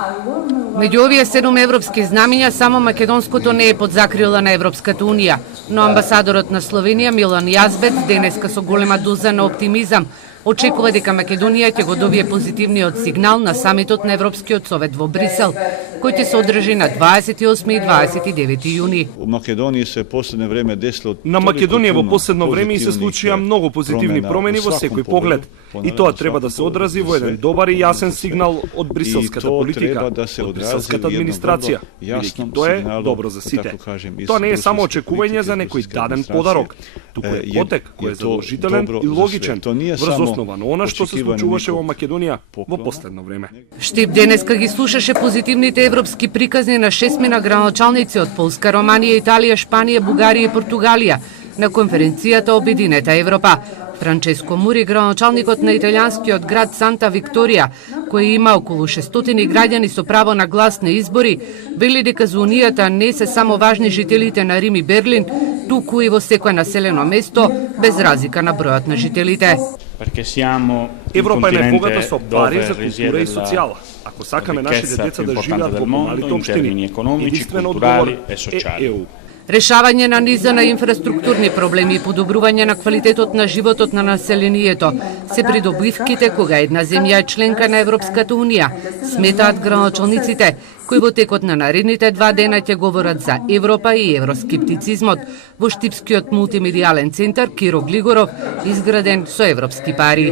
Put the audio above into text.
Меѓу овие 7 европски знамиња само македонското не е под закрила на Европската унија, но амбасадорот на Словенија Милан Јазбет денеска со голема доза на оптимизам очекува дека Македонија ќе го добие позитивниот сигнал на самитот на Европскиот совет во Брисел, кој ќе се одржи на 28 и 29 јуни. На Македонија во последно време и се случија многу позитивни промени во секој поглед. И тоа треба да се одрази во еден добар и јасен сигнал од бриселската политика, од бриселската администрација, бидејќи тоа е добро за сите. Тоа не е само очекување за некој даден подарок, туку е потек кој е задолжителен и логичен врз основа на она што се случуваше во Македонија во последно време. Штип денеска ги слушаше позитивните европски приказни на 6 граначалници од Полска, Романија, Италија, Шпанија, Бугарија и Португалија на конференцијата Обединета Европа. Франческо Мури, граначалникот на италијанскиот град Санта Викторија, кој има околу 600 граѓани со право на глас на избори, вели дека за Унијата не се само важни жителите на Рим и Берлин, туку и во секое населено место, без разлика на бројот на жителите. Европа е најбогата со пари за култура и социјала. Ако сакаме нашите деца да живеат во помалите општини, единствен одговор е ЕУ. Решавање на низа на инфраструктурни проблеми и подобрување на квалитетот на животот на населението се придобивките кога една земја е членка на Европската унија, сметаат граначалниците, кои во текот на наредните 2 дена ќе говорат за Европа и евроскептицизмот во Штипскиот мултимедијален центар Киро Глигоров, изграден со европски пари.